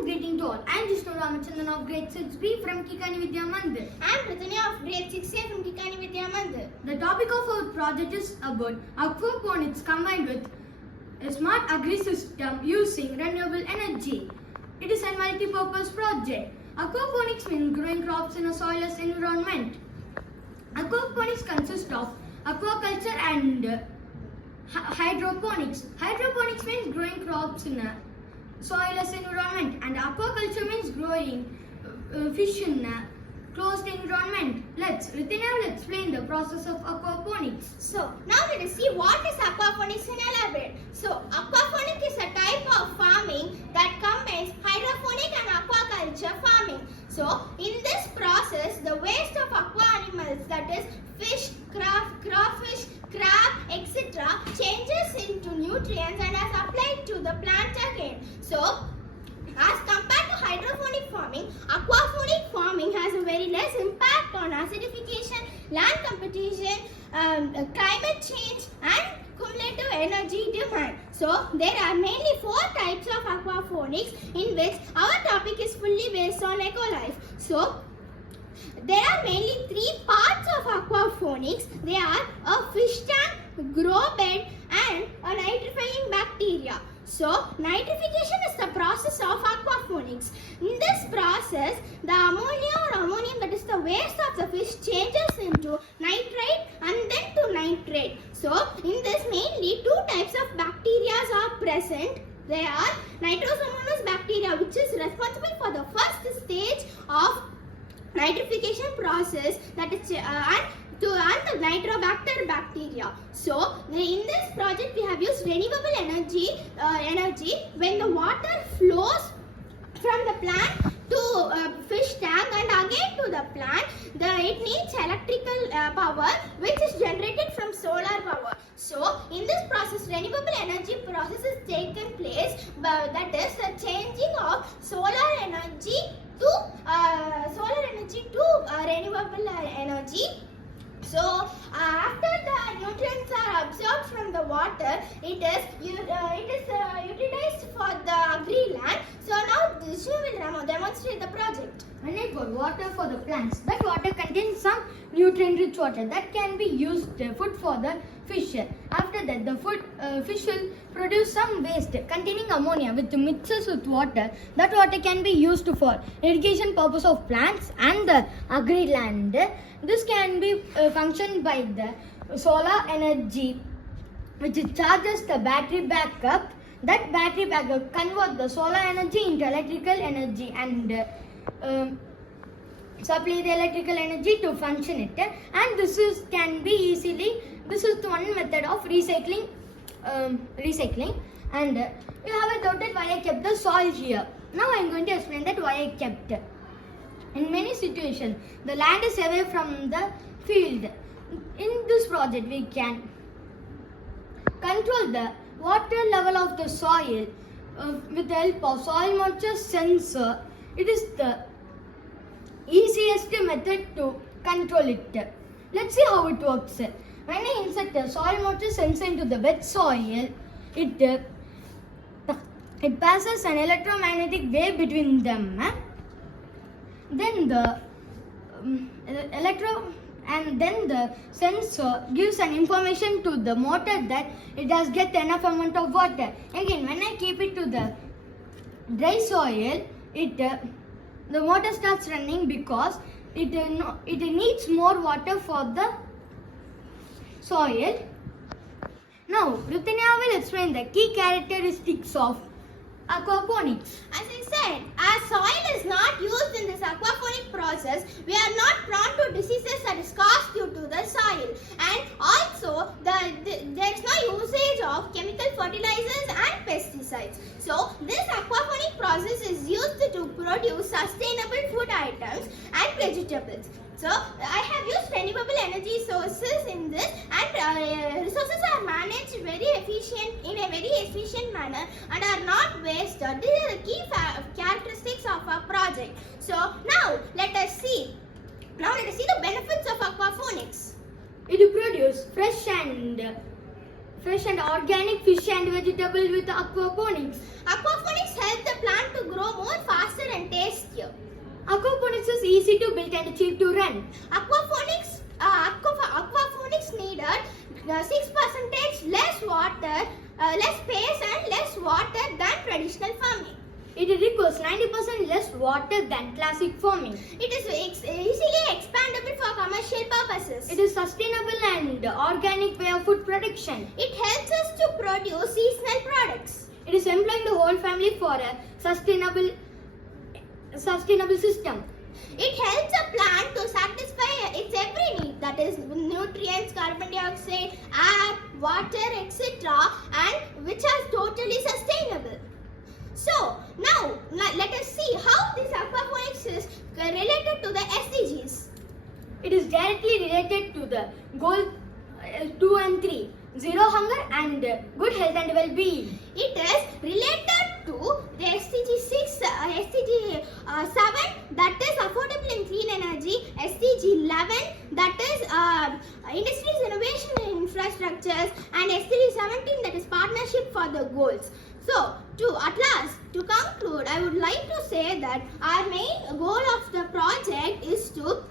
warm greeting to all. I am Jishnu and of grade 6B from Kikani Vidya Mandir. I am Ritanya of grade 6A from Kikani Vidya Mandir. The topic of our project is about aquaponics combined with a smart agri-system using renewable energy. It is a multi-purpose project. Aquaponics means growing crops in a soilless environment. Aquaponics consists of aquaculture and hydroponics. Hydroponics means growing crops in a soilless environment, and aquaculture means growing fish in a closed environment. Ritanya will explain the process of aquaponics. So now let us see what is aquaponics and elaborate. So aquaponics is a type of farming that combines hydroponic and aquaculture farming. So in this process, the waste of aqua animals, that is fish, crawfish, crab, etc. changes into nutrients and is applied to the plant again. So as compared to hydroponic farming, aquaponic farming has a very less impact on acidification, land competition, climate change and cumulative energy demand. So there are mainly 4 types of aquaponics, in which our topic is fully based on ecolife. So there are mainly 3 parts of aquaponics. They are a fish tank, grow bed and a nitrifying bacteria. So nitrification is the process of aquaponics. In this process, the ammonia or ammonium, that is the waste of the fish, changes into nitrite and then to nitrate. So in this mainly 2 types of bacteria are present. They are nitrosomonas bacteria, which is responsible for the first stage of nitrification process, that is and the nitrobacter bacteria. So in this project we have used renewable energy when the water flows from the plant to fish tank and again to the plant. It needs electrical power which is generated from solar power. So in this process, renewable energy process is taken place, that is the changing of solar energy to renewable energy. So after the nutrients are absorbed from the water, it is utilized for the agri land. So now Jishnu will demonstrate the project. When I pour water for the plants, that water contains some nutrient-rich water that can be used food for the fish. After that, the fish will produce some waste containing ammonia which mixes with water. That water can be used for irrigation purpose of plants and the agri land. This can be functioned by the solar energy, which charges the battery backup. That battery backup converts the solar energy into electrical energy and supply the electrical energy to function it. And this is one method of recycling. And you have a doubt that why I kept the soil here. Now I am going to explain that why I kept. In many situations, the land is away from the field. In this project, we can control the water level of the soil with the help of soil moisture sensor. It is the easiest method to control it. Let's see how it works. When I insert the soil moisture sensor into the wet soil, it passes an electromagnetic wave between them. Then the sensor gives an information to the motor that it has get enough amount of water. Again, when I keep it to the dry soil, the motor starts running because it needs more water for the soil. Now, Ritanya will explain the key characteristics of aquaponics. As I said, as soil is not used in this aquaponic process, we are not prone to diseases that is caused due to the soil. And also, there is no usage of chemical fertilizers and pesticides. So, this aquaponic process is used to produce sustainable food items and vegetables. So, I have used renewable energy sources in this, and resources are managed in a very efficient manner and are not wasted. These are the key characteristics of our project. So, now let us see the benefits of aquaponics. It produces fresh and organic fish and vegetable with aquaponics. Aquaponics help the plant to grow more faster and tastier. Aquaponics is easy to build and cheap to run. Aquaponics needed 6% less water, less space and less water than traditional farming. It requires 90% less water than classic farming. It is easily expandable for commercial purposes. It is sustainable and organic way of food production. It helps us to produce seasonal products. It is employing the whole family for a sustainable system. It helps a plant to satisfy its every need, that is nutrients, carbon dioxide, air, water, etc., and which are totally sustainable. So now let us see how this aquaponics is related to the SDGs. It is directly related to the goal 2 and 3, zero hunger and good health and well-being. It is related to the SDG 6, SDG 7, that is affordable and clean energy, SDG 11, that is industries, innovation and infrastructures, and SDG 17, that is partnership for the goals. So, at last, to conclude, I would like to say that our main goal of the project is to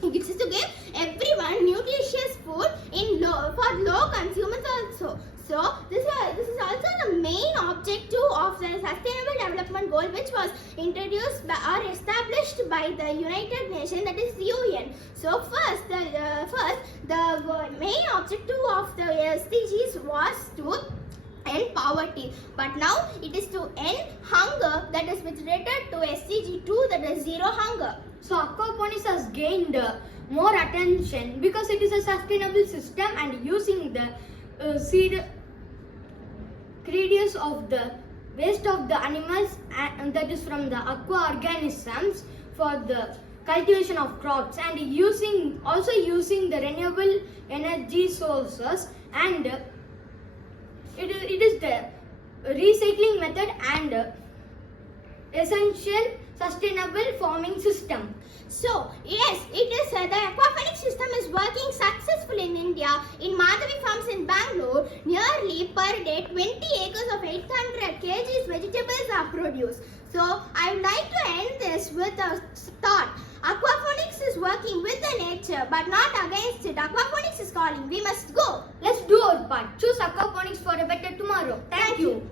give everyone nutritious food for low consumers also. So this is also the main objective of the Sustainable Development Goal, which was introduced or established by the United Nations, that is UN. So first the main objective of the SDGs was to end poverty, but now it is to end hunger, that is related to SDG 2, that is zero hunger. So aquaponics has gained more attention because it is a sustainable system and using the reduce of the waste of the animals and that is from the aqua organisms for the cultivation of crops and also using the renewable energy sources, and it is the recycling method and essential sustainable farming system. So yes, it is the aquaponics system is working successfully in India. In Madhavi farms in Bangalore, nearly per day 20 acres of 800 kgs vegetables are produced. So I would like to end this with a thought. Aquaponics is working with the nature but not against it. Aquaponics is calling. We must go. Let's do our part. Choose aquaponics for a better tomorrow. Thank you.